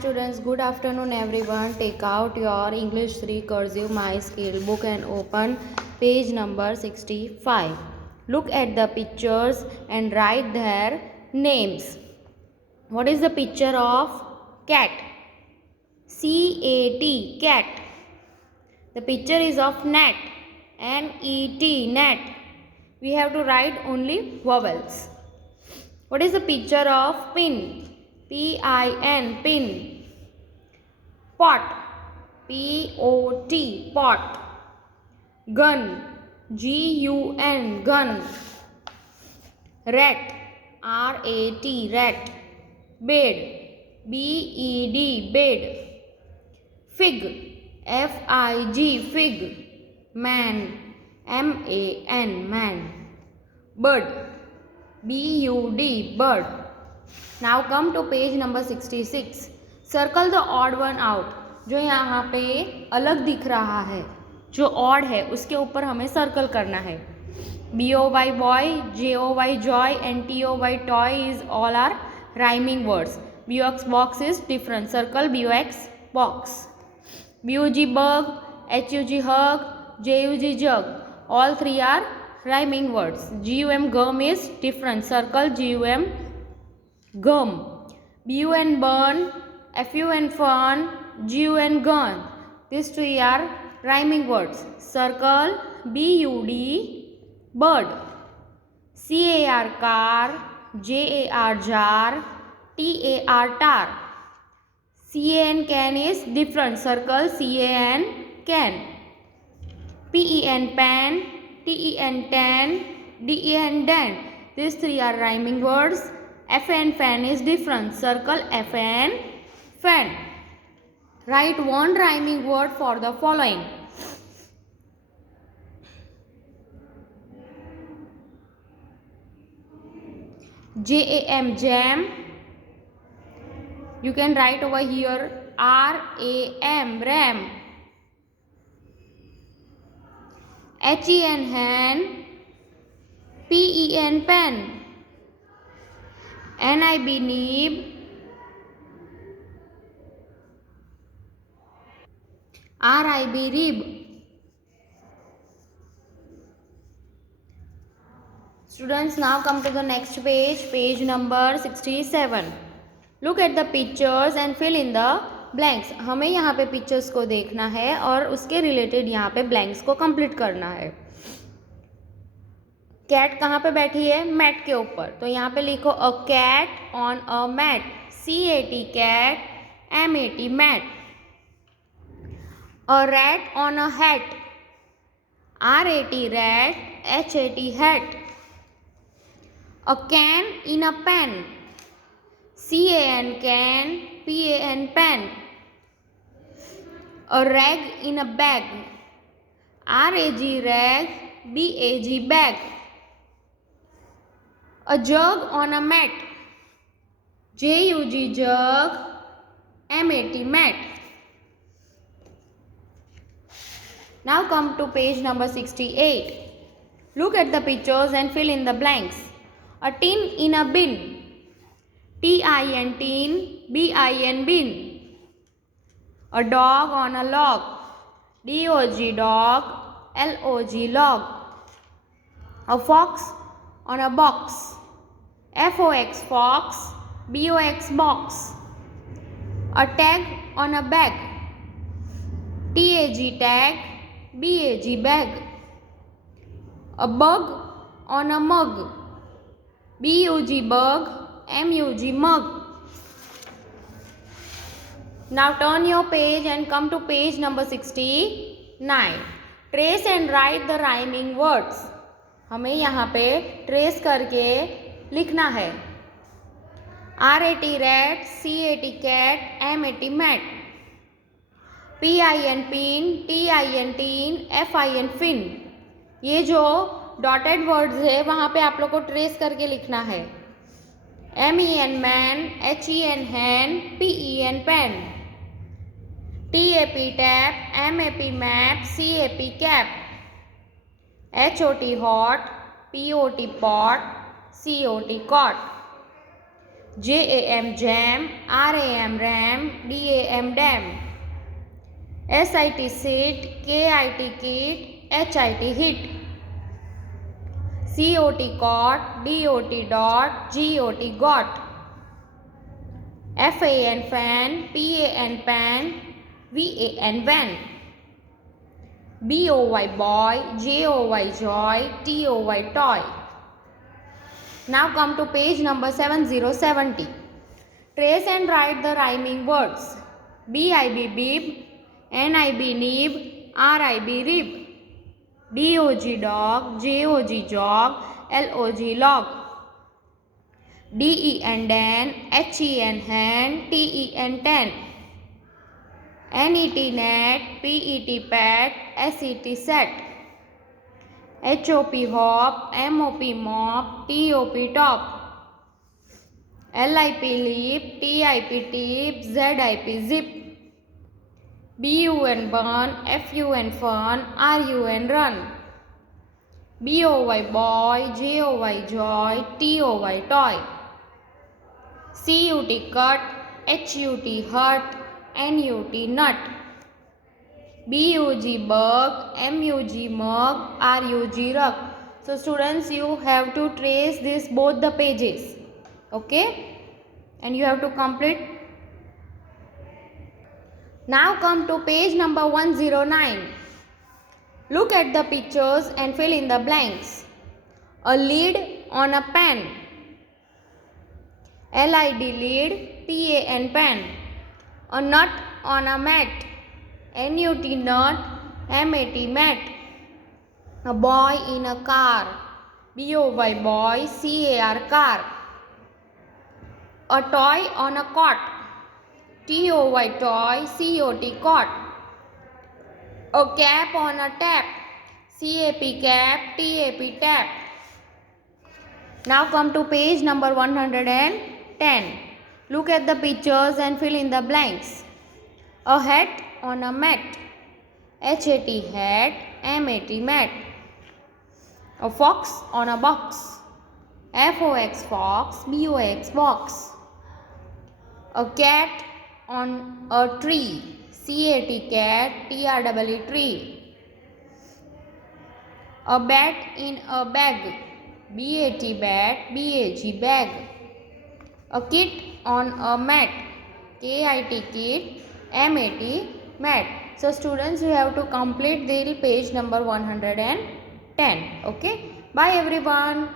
Students, good afternoon everyone. Take out your English 3 cursive my skill book and open page number 65. Look at the pictures and write their names. What is the picture of cat? C-A-T, cat. The picture is of net, N-E-T, net. We have to write only vowels. What is the picture of pin? P-I-N, pin. Pot, P-O-T, pot. Gun, G-U-N, gun. Rat, R-A-T, rat. Bed, B-E-D, bed. Fig, F-I-G, fig. Man, M-A-N, man. Bird, B-U-D, bird. Now come to page number 66. Circle the odd one out. जो यहाँ पे अलग दिख रहा है, जो odd है उसके ऊपर हमें सर्कल करना है. B-O-Y boy, J-O-Y joy and T-O-Y toy is all are rhyming words. B-O-X box is different. Circle B-O-X box. B-U-G bug, H-U-G hug, J-U-G jug. All three are rhyming words. G-U-M gum is different. Circle G-U-M gum. B-U-N burn, F-U-N fun, G-U-N gun. These three are rhyming words. Circle B-U-D bird. C-A-R car, J-A-R jar, T-A-R tar. C-A-N can is different. Circle C-A-N can. P-E-N pen, T-E-N ten, D-E-N den. These three are rhyming words. F-N fan is different. Circle F-N fan. Write one rhyming word for the following. J-A-M jam. You can write over here R-A-M ram. H-E-N hen, P-E-N pen. N-I-B nib, R-I-B rib. Students, now come to the next page, page number 67. Look at the pictures and fill in the blanks. हमें यहाँ पे pictures को देखना है और उसके related यहाँ पे ब्लैंक्स को कंप्लीट करना है. कैट कहाँ पे बैठी है? मैट के ऊपर. तो यहाँ पे लिखो a cat on a mat. C-A-T cat, M-A-T mat. A rat on a hat. R-A-T rat, H-A-T hat. A can in a pan. C-A-N can, P-A-N pen. A rag in a bag. R-A-G rag, B-A-G bag. A jug on a mat. J-U-G jug, M-A-T mat. Now come to page number 68. Look at the pictures and fill in the blanks. A tin in a bin. T-I-N tin, B-I-N bin. A dog on a log. D-O-G dog, L-O-G log. A fox on a box. F-O-X fox, B-O-X box. A tag on a bag. T-A-G tag, B-A-G bag. A bug on a mug. B-U-G bug, M-U-G mug. Now turn your page and come to page number 69. Trace and write the rhyming words. हमें यहाँ पे trace करके लिखना है. R-A-T rat, C-A-T cat, M-A-T mat. P-I-N pin, T-I-N teen, F-I-N fin. ये जो dotted words है वहाँ पे आप लोग को ट्रेस करके लिखना है. M-E-N man, H-E-N hen, P-E-N pen. T-A-P tap, M-A-P map, C-A-P cap. H-O-T hot, P-O-T pot, C-O-T cot. JAM jam, RAM ram, DAM dam, SIT sit, KIT kit, HIT hit, COT cot, DOT dot, GOT got, FAN fan, PAN pan, VAN van, BOY boy, JOY joy, TOY toy. Now come to page number 7070. Trace and write the rhyming words. BIB bib, NIB nib, RIB rib, DOG dog, JOG jog, LOG log, DEN dan, HEN hand, TEN ten, NET net, PET pet, SET set, HOP hop, MOP mop, TOP top, LIP leap, TIP tip, ZIP zip, BUN burn, FUN fun, RUN run, BOY boy, JOY joy, TOY toy, CUT cut, HUT hut, NUT nut, BUG bug, MUG mug, RUG rug. So students, you have to trace this both the pages, okay, and you have to complete. Now come to page number 109. Look at the pictures and fill in the blanks. A lid on a pen, LID lid, PAN pen. A nut on a mat, NUT nut, MAT mat. A boy in a car, BOY boy, CAR car. A toy on a cot, TOY toy, COT cot. A cap on a tap, CAP cap, TAP tap. Now come to page number 110. Look at the pictures and fill in the blanks. A hat on a mat, HAT hat, MAT mat. A fox on a box, FOX fox, BOX box. A cat on a tree, CAT cat, TREE tree. A bat in a bag, BAT bat, BAG bag. A kit on a mat, KIT kit, MAT mat. So students, you have to complete the page number 110. Okay. Bye everyone.